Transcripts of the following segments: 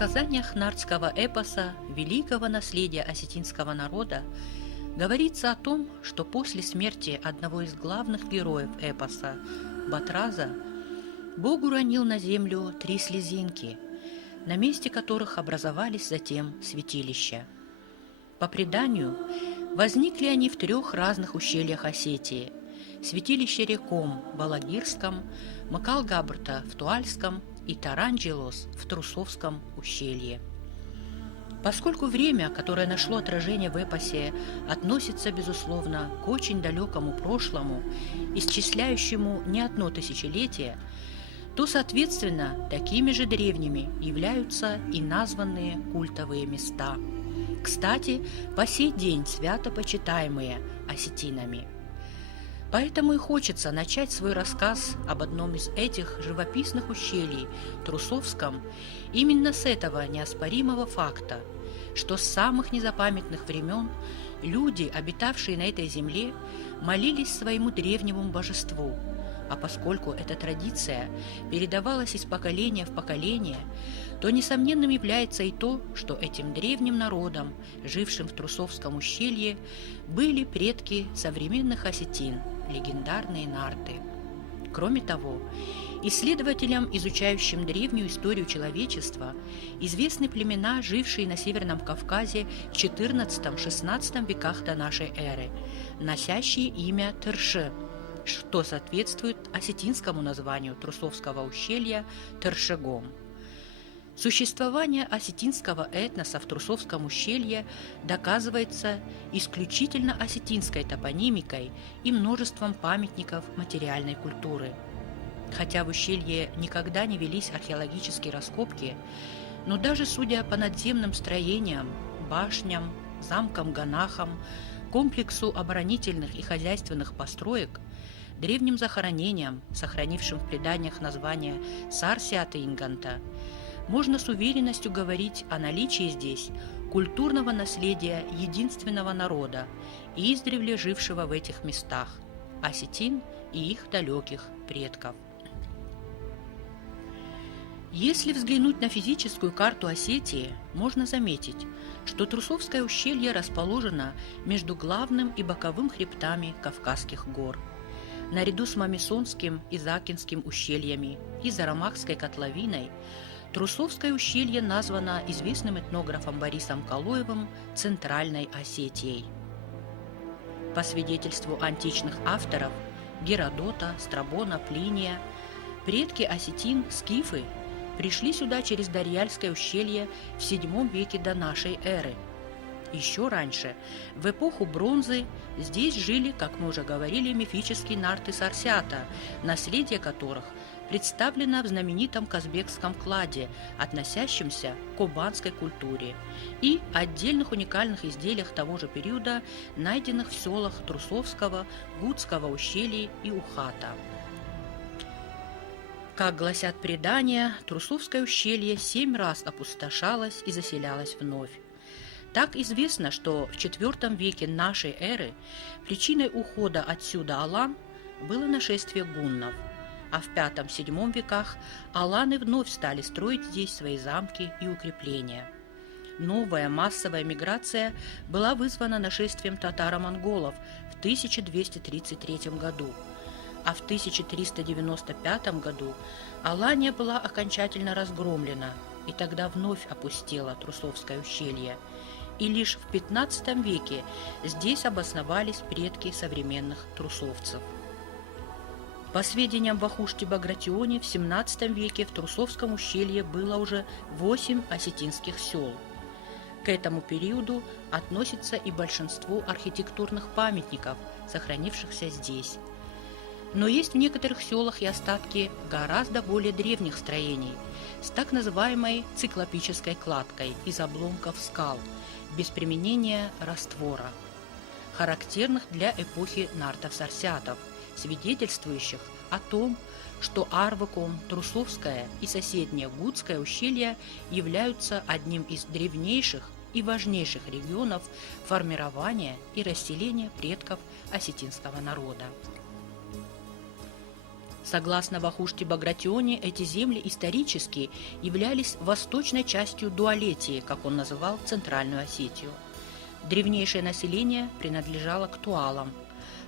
сказаниях нардского эпоса великого наследия осетинского народа говорится о том, что после смерти одного из главных героев эпоса, Батраза, Бог уронил на землю 3 слезинки, на месте которых образовались затем святилища. По преданию, возникли они в 3 разных ущельях Осетии: святилище Реком в Алагирском, Макалгабрта в Туальском и Таранджелос в Трусовском ущелье. Поскольку время, которое нашло отражение в эпосе, относится, безусловно, к очень далекому прошлому, исчисляющему не одно тысячелетие, то, соответственно, такими же древними являются и названные культовые места, кстати, по сей день свято почитаемые осетинами. Поэтому и хочется начать свой рассказ об одном из этих живописных ущелий, Трусовском, именно с этого неоспоримого факта, что с самых незапамятных времен люди, обитавшие на этой земле, молились своему древнему божеству, а поскольку эта традиция передавалась из поколения в поколение, то несомненным является и то, что этим древним народом, жившим в Трусовском ущелье, были предки современных осетин, легендарные нарты. Кроме того, исследователям, изучающим древнюю историю человечества, известны племена, жившие на Северном Кавказе в XIV-XVI веках до нашей эры, носящие имя Тыршы, что соответствует осетинскому названию Трусовского ущелья Тыршегом. Существование осетинского этноса в Трусовском ущелье доказывается исключительно осетинской топонимикой и множеством памятников материальной культуры. Хотя в ущелье никогда не велись археологические раскопки, но даже судя по надземным строениям, башням, замкам-ганахам, комплексу оборонительных и хозяйственных построек, древним захоронениям, сохранившим в преданиях название Сарсиаты-Инганта, можно с уверенностью говорить о наличии здесь культурного наследия единственного народа, издревле жившего в этих местах – осетин и их далеких предков. Если взглянуть на физическую карту Осетии, можно заметить, что Трусовское ущелье расположено между главным и боковым хребтами Кавказских гор. Наряду с Мамисонским и Закинским ущельями и Зарамахской котловиной Трусовское ущелье названо известным этнографом Борисом Калоевым Центральной Осетией. По свидетельству античных авторов Геродота, Страбона, Плиния, предки осетин, скифы, пришли сюда через Дарьяльское ущелье в VII веке до нашей эры. Еще раньше, в эпоху бронзы, здесь жили, как мы уже говорили, мифические нарты Сарсята, наследие которых представлено в знаменитом Казбекском кладе, относящемся к кубанской культуре, и отдельных уникальных изделиях того же периода, найденных в селах Трусовского, Гудского ущелья и Ухата. Как гласят предания, Трусовское ущелье 7 раз опустошалось и заселялось вновь. Так известно, что в IV веке нашей эры причиной ухода отсюда алан было нашествие гуннов, а в V-VII веках аланы вновь стали строить здесь свои замки и укрепления. Новая массовая миграция была вызвана нашествием татаро-монголов в 1233 году, а в 1395 году Алания была окончательно разгромлена, и тогда вновь опустело Трусовское ущелье, и лишь в XV веке здесь обосновались предки современных трусовцев. По сведениям в Ахушти-Багратионе, в XVII веке в Трусовском ущелье было уже 8 осетинских сел. К этому периоду относится и большинство архитектурных памятников, сохранившихся здесь. Но есть в некоторых селах и остатки гораздо более древних строений с так называемой циклопической кладкой из обломков скал, без применения раствора, характерных для эпохи нартов-сарсятов, свидетельствующих о том, что Арваком, Трусовское и соседнее Гудское ущелье являются одним из древнейших и важнейших регионов формирования и расселения предков осетинского народа. Согласно Вахушти Багратионе, эти земли исторически являлись восточной частью Дуалетии, как он называл Центральную Осетию. Древнейшее население принадлежало к туалам,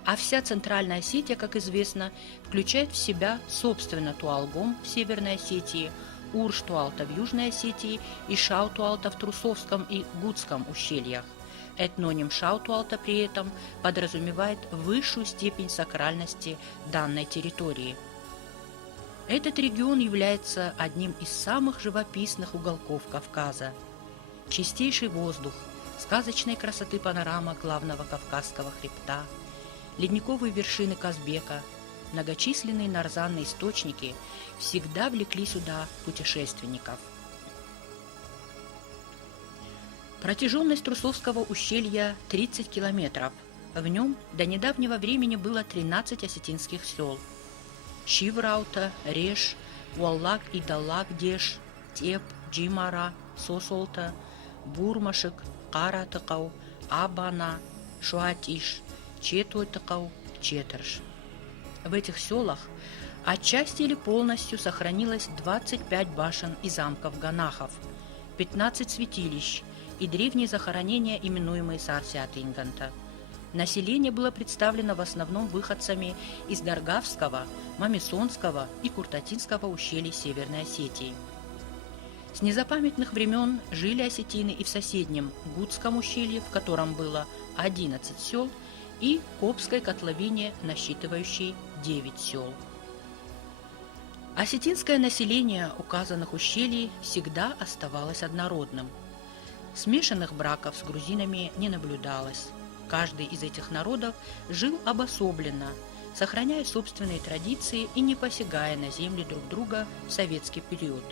а вся Центральная Осетия, как известно, включает в себя собственно Туалгом в Северной Осетии, Урш-Туалта в Южной Осетии и Шау-Туалта в Трусовском и Гудском ущельях. Этноним Шау-Туалта при этом подразумевает высшую степень сакральности данной территории. Этот регион является одним из самых живописных уголков Кавказа. Чистейший воздух, сказочной красоты панорама главного Кавказского хребта, ледниковые вершины Казбека, многочисленные нарзанные источники всегда влекли сюда путешественников. Протяженность Трусовского ущелья 30 километров. В нем до недавнего времени было 13 осетинских сел: Шивраута, Реш, Уаллак и Даллак-Деш, Теп, Джимара, Сосолта, Бурмашек, Каратыкау, Абана, Шуатиш, Четуэтыкау, Четырш. В этих селах отчасти или полностью сохранилось 25 башен и замков ганахов, 15 святилищ и древние захоронения, именуемые Сарсиат-Инганта. Население было представлено в основном выходцами из Даргавского, Мамисонского и Куртатинского ущелий Северной Осетии. С незапамятных времен жили осетины и в соседнем Гудском ущелье, в котором было 11 сел, и Копской котловине, насчитывающей 9 сел. Осетинское население указанных ущелий всегда оставалось однородным. Смешанных браков с грузинами не наблюдалось. Каждый из этих народов жил обособленно, сохраняя собственные традиции и не посягая на земли друг друга в советский период.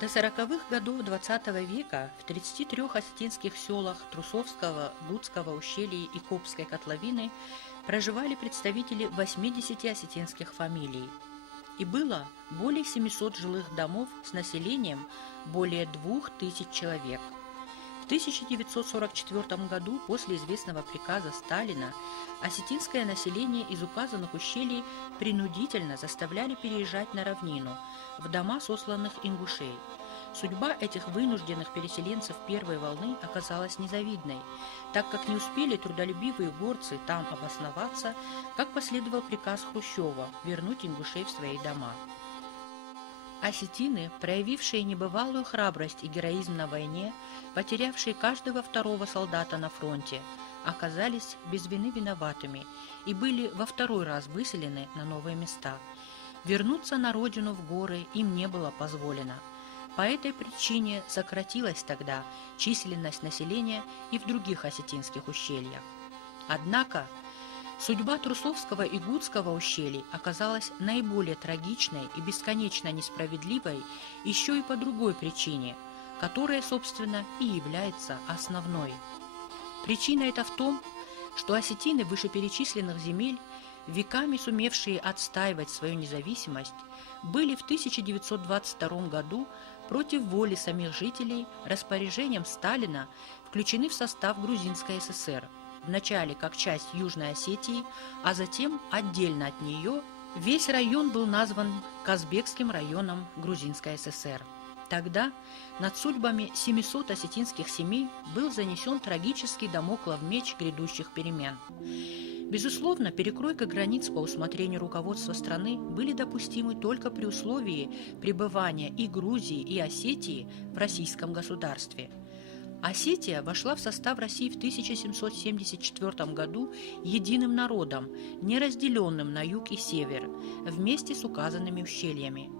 До 40-х годов XX века в 33 осетинских селах Трусовского, Гудского ущелья и Копской котловины проживали представители 80 осетинских фамилий, и было более 700 жилых домов с населением более 2000 человек. В 1944 году, после известного приказа Сталина, осетинское население из указанных ущелий принудительно заставляли переезжать на равнину, в дома сосланных ингушей. Судьба этих вынужденных переселенцев первой волны оказалась незавидной, так как не успели трудолюбивые горцы там обосноваться, как последовал приказ Хрущева вернуть ингушей в свои дома. Осетины, проявившие небывалую храбрость и героизм на войне, потерявшие каждого второго солдата на фронте, оказались без вины виноватыми и были во второй раз выселены на новые места. Вернуться на родину в горы им не было позволено. По этой причине сократилась тогда численность населения и в других осетинских ущельях. Однако судьба Трусовского и Гудского ущелий оказалась наиболее трагичной и бесконечно несправедливой еще и по другой причине, которая, собственно, и является основной. Причина эта в том, что осетины вышеперечисленных земель, веками сумевшие отстаивать свою независимость, были в 1922 году против воли самих жителей распоряжением Сталина включены в состав Грузинской ССР, вначале как часть Южной Осетии, а затем отдельно от нее. Весь район был назван Казбекским районом Грузинской ССР. Тогда над судьбами 700 осетинских семей был занесен трагический дамоклов меч грядущих перемен. Безусловно, перекройка границ по усмотрению руководства страны были допустимы только при условии пребывания и Грузии, и Осетии в российском государстве. Осетия вошла в состав России в 1774 году единым народом, не разделенным на юг и север, вместе с указанными ущельями.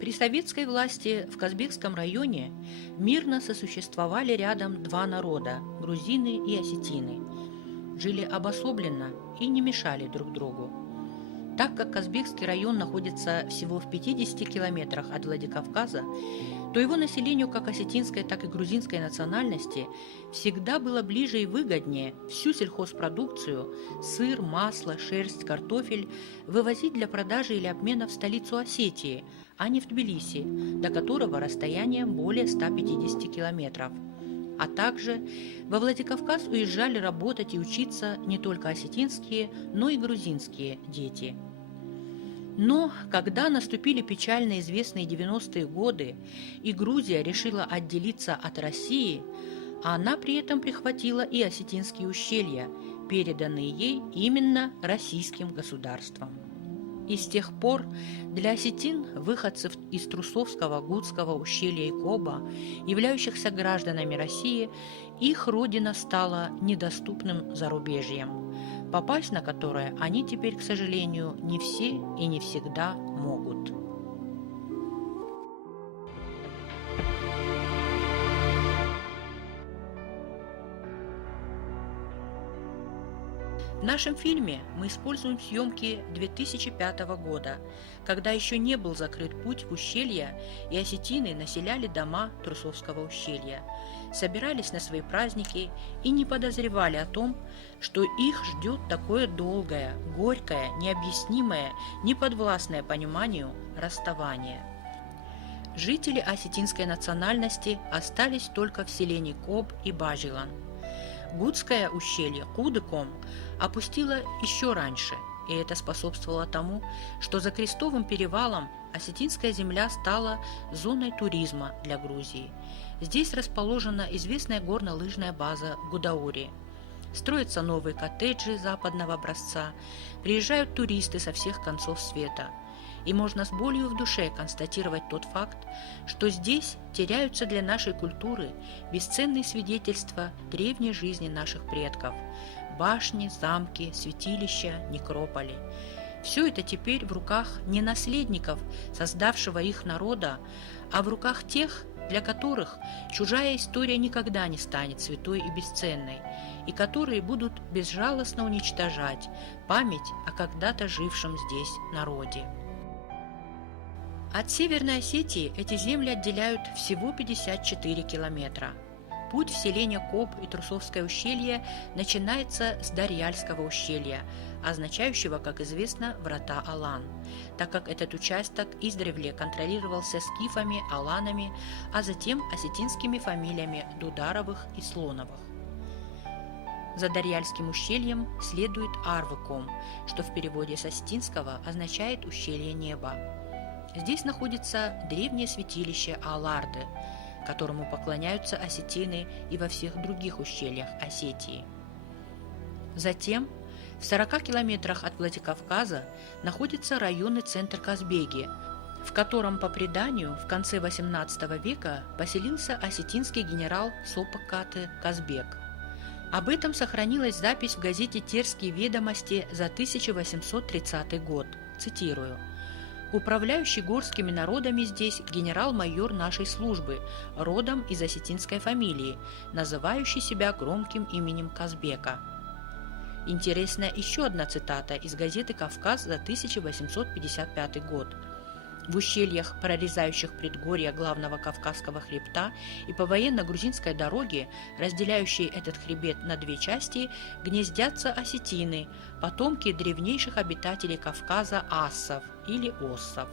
При советской власти в Казбекском районе мирно сосуществовали рядом два народа – грузины и осетины. Жили обособленно и не мешали друг другу. Так как Казбекский район находится всего в 50 километрах от Владикавказа, то его населению как осетинской, так и грузинской национальности всегда было ближе и выгоднее всю сельхозпродукцию – сыр, масло, шерсть, картофель – вывозить для продажи или обмена в столицу Осетии, а не в Тбилиси, до которого расстояние более 150 километров. А также во Владикавказ уезжали работать и учиться не только осетинские, но и грузинские дети. Но когда наступили печально известные 90-е годы, и Грузия решила отделиться от России, она при этом прихватила и осетинские ущелья, переданные ей именно российским государством. И с тех пор для осетин, выходцев из Трусовского, Гудского ущелья и Коба, являющихся гражданами России, их родина стала недоступным зарубежьем, попасть на которое они теперь, к сожалению, не все и не всегда могут. В нашем фильме мы используем съемки 2005 года, когда еще не был закрыт путь в ущелье, и осетины населяли дома Трусовского ущелья, собирались на свои праздники и не подозревали о том, что их ждет такое долгое, горькое, необъяснимое, неподвластное пониманию расставание. Жители осетинской национальности остались только в селении Коб и Бажилан. Гудское ущелье Кудыком опустило еще раньше, и это способствовало тому, что за Крестовым перевалом осетинская земля стала зоной туризма для Грузии. Здесь расположена известная горно-лыжная база Гудаури. Строятся новые коттеджи западного образца, приезжают туристы со всех концов света. И можно с болью в душе констатировать тот факт, что здесь теряются для нашей культуры бесценные свидетельства древней жизни наших предков – башни, замки, святилища, некрополи. Все это теперь в руках не наследников создавшего их народа, а в руках тех, для которых чужая история никогда не станет святой и бесценной, и которые будут безжалостно уничтожать память о когда-то жившем здесь народе. От Северной Осетии эти земли отделяют всего 54 километра. Путь в селение Коб и Трусовское ущелье начинается с Дарьяльского ущелья, означающего, как известно, врата Алан, так как этот участок издревле контролировался скифами, аланами, а затем осетинскими фамилиями Дударовых и Слоновых. За Дарьяльским ущельем следует Арвыком, что в переводе с осетинского означает «ущелье неба». Здесь находится древнее святилище Аларды, которому поклоняются осетины и во всех других ущельях Осетии. Затем, в 40 километрах от Владикавказа, находится районный центр Казбеги, в котором, по преданию, в конце XVIII века поселился осетинский генерал Сопокаты Казбек. Об этом сохранилась запись в газете «Терские ведомости» за 1830 год. Цитирую. «Управляющий горскими народами здесь генерал-майор нашей службы, родом из осетинской фамилии, называющий себя громким именем Казбека». Интересна еще одна цитата из газеты «Кавказ» за 1855 год. В ущельях, прорезающих предгорья главного Кавказского хребта и по военно-грузинской дороге, разделяющей этот хребет на две части, гнездятся осетины, потомки древнейших обитателей Кавказа ассов или оссов.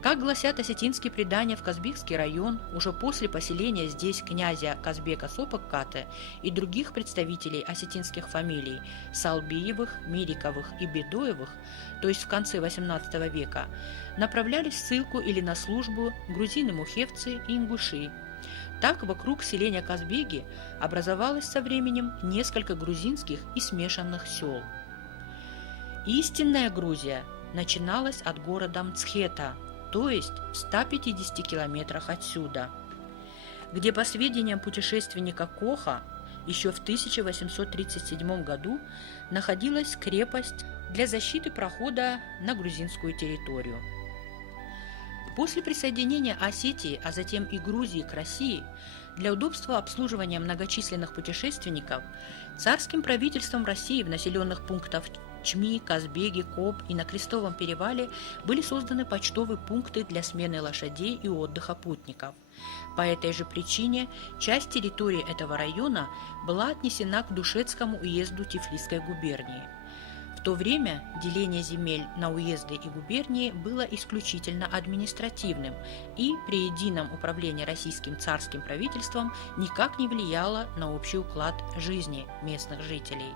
Как гласят осетинские предания, в Казбекский район уже после поселения здесь князя Казбека Сопоккаты и других представителей осетинских фамилий Салбиевых, Мириковых и Бедоевых, то есть в конце XVIII века, направлялись в ссылку или на службу грузины-мухевцы и ингуши. Так вокруг селения Казбеги образовалось со временем несколько грузинских и смешанных сел. Истинная Грузия начиналась от города Мцхета, то есть в 150 километрах отсюда, где, по сведениям путешественника Коха, еще в 1837 году находилась крепость для защиты прохода на грузинскую территорию. После присоединения Осетии, а затем и Грузии к России, для удобства обслуживания многочисленных путешественников царским правительством России в населенных пунктах Чми, Казбеги, Коб и на Крестовом перевале были созданы почтовые пункты для смены лошадей и отдыха путников. По этой же причине часть территории этого района была отнесена к Душецкому уезду Тифлисской губернии. В то время деление земель на уезды и губернии было исключительно административным и при едином управлении российским царским правительством никак не влияло на общий уклад жизни местных жителей.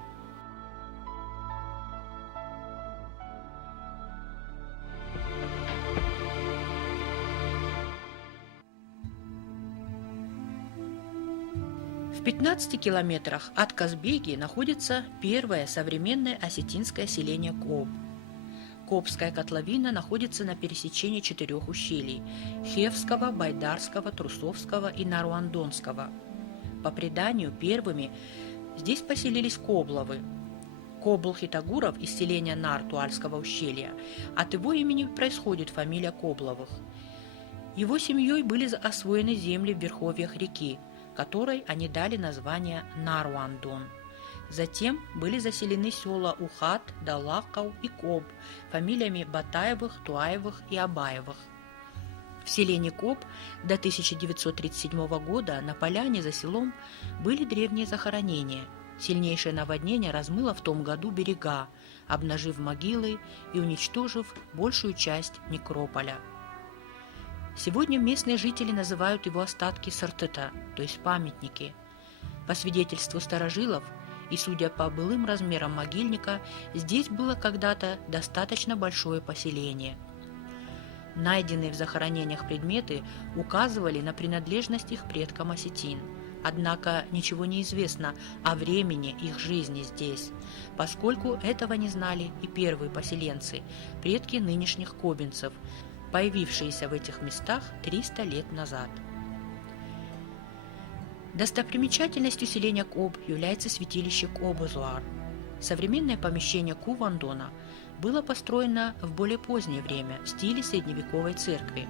В 15 километрах от Казбеги находится первое современное осетинское селение Коб. Кобская котловина находится на пересечении 4 ущелий – Хевского, Байдарского, Трусовского и Наруандонского. По преданию, первыми здесь поселились Кобловы. Кобл Хитагуров из селения Нар Туальского ущелья. От его имени происходит фамилия Кобловых. Его семьей были освоены земли в верховьях реки, которой они дали название Наруандон. Затем были заселены села Ухат, Далакау и Коб фамилиями Батаевых, Туаевых и Абаевых. В селении Коб до 1937 года на поляне за селом были древние захоронения. Сильнейшее наводнение размыло в том году берега, обнажив могилы и уничтожив большую часть некрополя. Сегодня местные жители называют его остатки сартыта, то есть памятники. По свидетельству старожилов и судя по былым размерам могильника, здесь было когда-то достаточно большое поселение. Найденные в захоронениях предметы указывали на принадлежность их предкам осетин. Однако ничего не известно о времени их жизни здесь, поскольку этого не знали и первые поселенцы, предки нынешних кобинцев, появившиеся в этих местах 300 лет назад. Достопримечательностью селения Коб является святилище Кобузуар. Современное помещение Кувандона было построено в более позднее время в стиле средневековой церкви,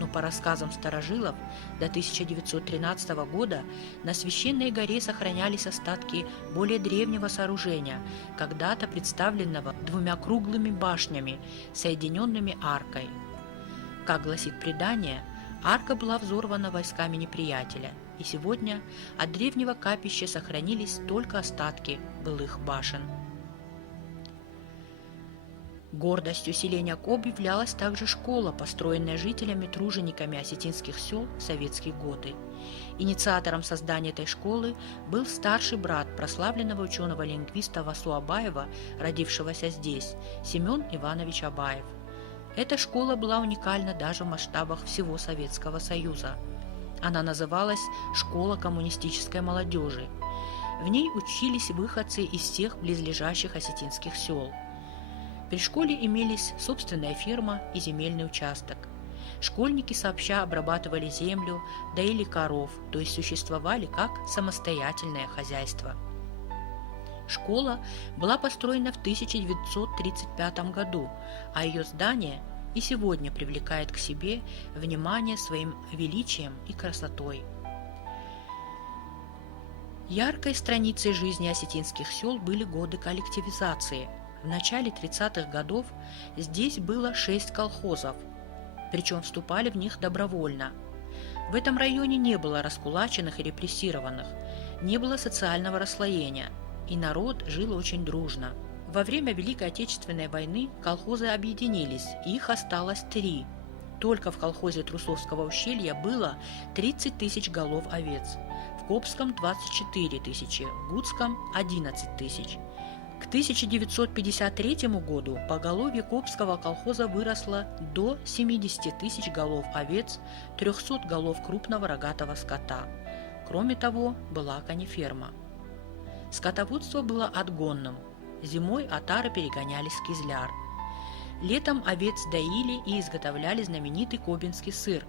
но по рассказам старожилов до 1913 года на священной горе сохранялись остатки более древнего сооружения, когда-то представленного 2 круглыми башнями, соединенными аркой. Как гласит предание, арка была взорвана войсками неприятеля, и сегодня от древнего капища сохранились только остатки былых башен. Гордостью селения Коб являлась также школа, построенная жителями-тружениками осетинских сел в советские годы. Инициатором создания этой школы был старший брат прославленного ученого-лингвиста Васу Абаева, родившегося здесь, Семен Иванович Абаев. Эта школа была уникальна даже в масштабах всего Советского Союза. Она называлась «Школа коммунистической молодежи». В ней учились выходцы из всех близлежащих осетинских сел. При школе имелись собственная ферма и земельный участок. Школьники сообща обрабатывали землю, доили коров, то есть существовали как самостоятельное хозяйство. Школа была построена в 1935 году, а ее здание и сегодня привлекает к себе внимание своим величием и красотой. Яркой страницей жизни осетинских сел были годы коллективизации. В начале 30-х годов здесь было 6 колхозов, причем вступали в них добровольно. В этом районе не было раскулаченных и репрессированных, не было социального расслоения, и народ жил очень дружно. Во время Великой Отечественной войны колхозы объединились, и их осталось 3. Только в колхозе Трусовского ущелья было 30 тысяч голов овец, в Кобском 24 тысячи, в Гудском 11 тысяч. К 1953 году поголовье Кобского колхоза выросло до 70 тысяч голов овец, 300 голов крупного рогатого скота. Кроме того, была конеферма. Скотоводство было отгонным. Зимой отары перегонялись в Кизляр. Летом овец доили и изготовляли знаменитый кобинский сыр,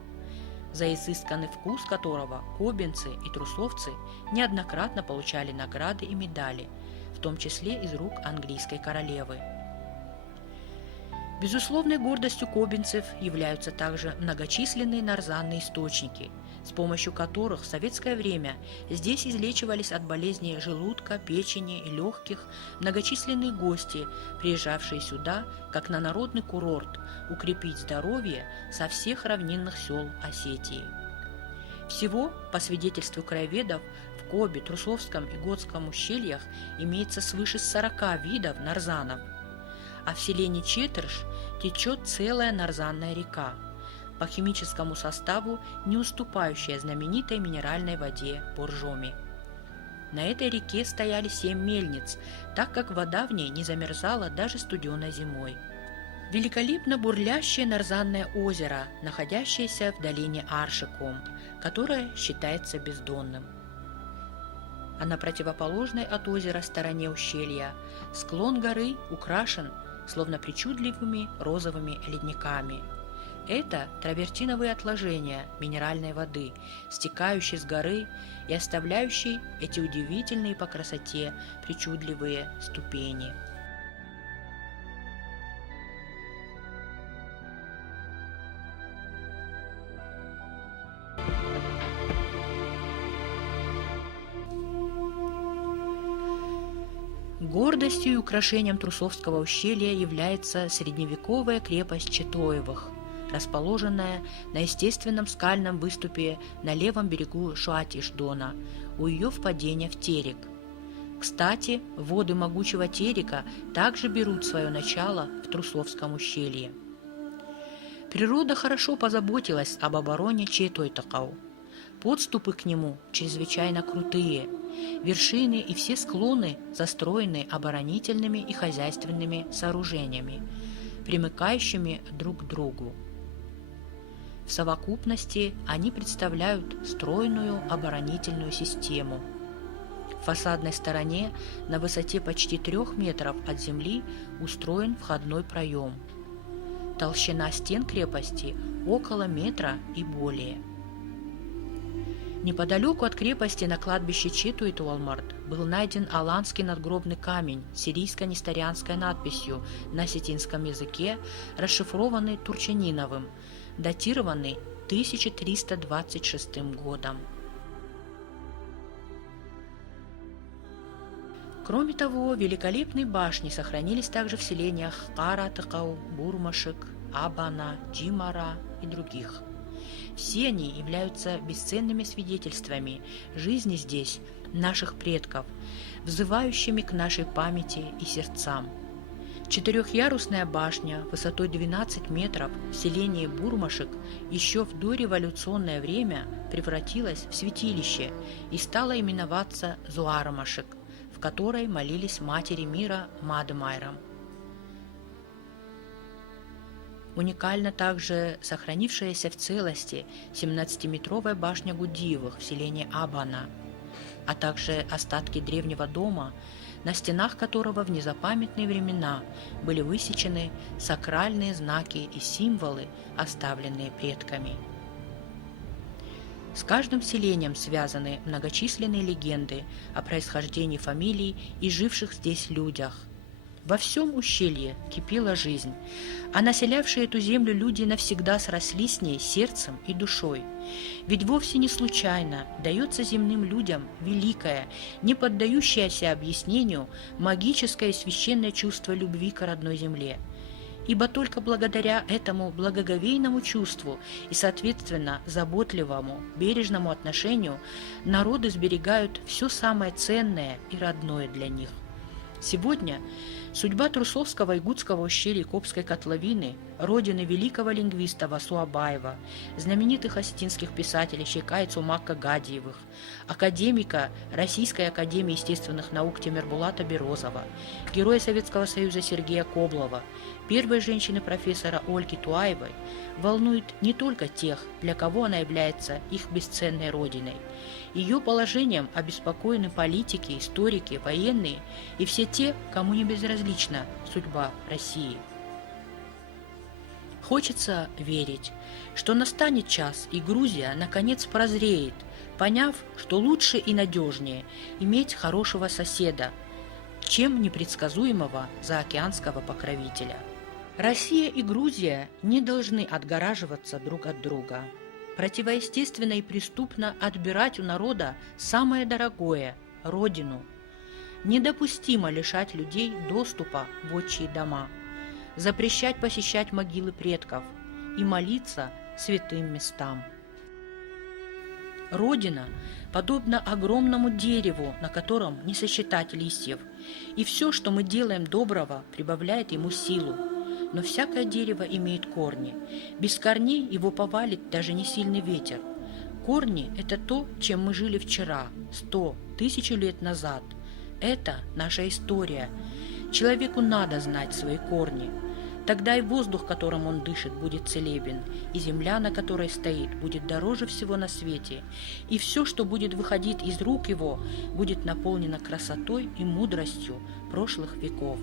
за изысканный вкус которого кобинцы и трусовцы неоднократно получали награды и медали, в том числе из рук английской королевы. Безусловной гордостью кобинцев являются также многочисленные нарзанные источники, с помощью которых в советское время здесь излечивались от болезней желудка, печени и легких многочисленные гости, приезжавшие сюда, как на народный курорт, укрепить здоровье со всех равнинных сел Осетии. Всего, по свидетельству краеведов, в Коби, Трусовском и Готском ущельях имеется свыше 40 видов нарзанов, а в селении Четырш течет целая нарзанная река, по химическому составу не уступающая знаменитой минеральной воде Боржоми. На этой реке стояли 7 мельниц, так как вода в ней не замерзала даже студеной зимой. Великолепно бурлящее нарзанное озеро, находящееся в долине Аршиком, которое считается бездонным. А на противоположной от озера стороне ущелья склон горы украшен словно причудливыми розовыми ледниками. Это травертиновые отложения минеральной воды, стекающие с горы и оставляющие эти удивительные по красоте причудливые ступени. Гордостью и украшением Трусовского ущелья является средневековая крепость Четоевых, расположенная на естественном скальном выступе на левом берегу Шуатиш-Дона, у ее впадения в Терек. Кстати, воды могучего Терека также берут свое начало в Трусовском ущелье. Природа хорошо позаботилась об обороне Четойтакау. Подступы к нему чрезвычайно крутые, вершины и все склоны застроены оборонительными и хозяйственными сооружениями, примыкающими друг к другу. В совокупности они представляют стройную оборонительную систему. В фасадной стороне на высоте почти 3 метров от земли устроен входной проем. Толщина стен крепости около метра и более. Неподалеку от крепости на кладбище Четуитуалмарт был найден аланский надгробный камень с сирийско-несторианской надписью на осетинском языке, расшифрованный Турчаниновым, датированный 1326 годом. Кроме того, великолепные башни сохранились также в селениях Кара-Тыкау, Бурмашек, Абана, Джимара и других. Все они являются бесценными свидетельствами жизни здесь наших предков, взывающими к нашей памяти и сердцам. Четырехъярусная башня высотой 12 метров в селении Бурмашек еще в дореволюционное время превратилась в святилище и стала именоваться Зуармашек, в которой молились матери мира Мадмайрам. Уникальна также сохранившаяся в целости 17-метровая башня Гудиевых в селении Абана, а также остатки древнего дома, на стенах которого в незапамятные времена были высечены сакральные знаки и символы, оставленные предками. С каждым селением связаны многочисленные легенды о происхождении фамилий и живших здесь людях. Во всем ущелье кипела жизнь, а населявшие эту землю люди навсегда срослись с ней сердцем и душой. Ведь вовсе не случайно дается земным людям великое, не поддающееся объяснению, магическое и священное чувство любви к родной земле. Ибо только благодаря этому благоговейному чувству и, соответственно, заботливому, бережному отношению народы сберегают все самое ценное и родное для них. Сегодня судьба Трусовского и Гутского ущелья Копской котловины, родины великого лингвиста Васу Абаева, знаменитых осетинских писателей Шейка и Цумака Гадиевых, академика Российской академии естественных наук Тимирбулата Берозова, героя Советского Союза Сергея Коблова, первой женщины-профессора Ольги Туаевой, волнует не только тех, для кого она является их бесценной родиной. Ее положением обеспокоены политики, историки, военные и все те, кому не безразлична судьба России. Хочется верить, что настанет час, и Грузия наконец прозреет, поняв, что лучше и надежнее иметь хорошего соседа, чем непредсказуемого заокеанского покровителя. Россия и Грузия не должны отгораживаться друг от друга. Противоестественно и преступно отбирать у народа самое дорогое – родину. Недопустимо лишать людей доступа в отчие дома, запрещать посещать могилы предков и молиться святым местам. Родина подобна огромному дереву, на котором не сосчитать листьев, и все, что мы делаем доброго, прибавляет ему силу. Но всякое дерево имеет корни. Без корней его повалит даже не сильный ветер. Корни – это то, чем мы жили вчера, 100, 1000 лет назад. Это наша история. Человеку надо знать свои корни. Тогда и воздух, которым он дышит, будет целебен, и земля, на которой стоит, будет дороже всего на свете, и все, что будет выходить из рук его, будет наполнено красотой и мудростью прошлых веков.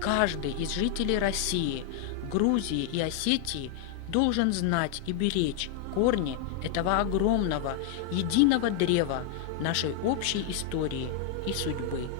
Каждый из жителей России, Грузии и Осетии должен знать и беречь корни этого огромного, единого древа нашей общей истории и судьбы.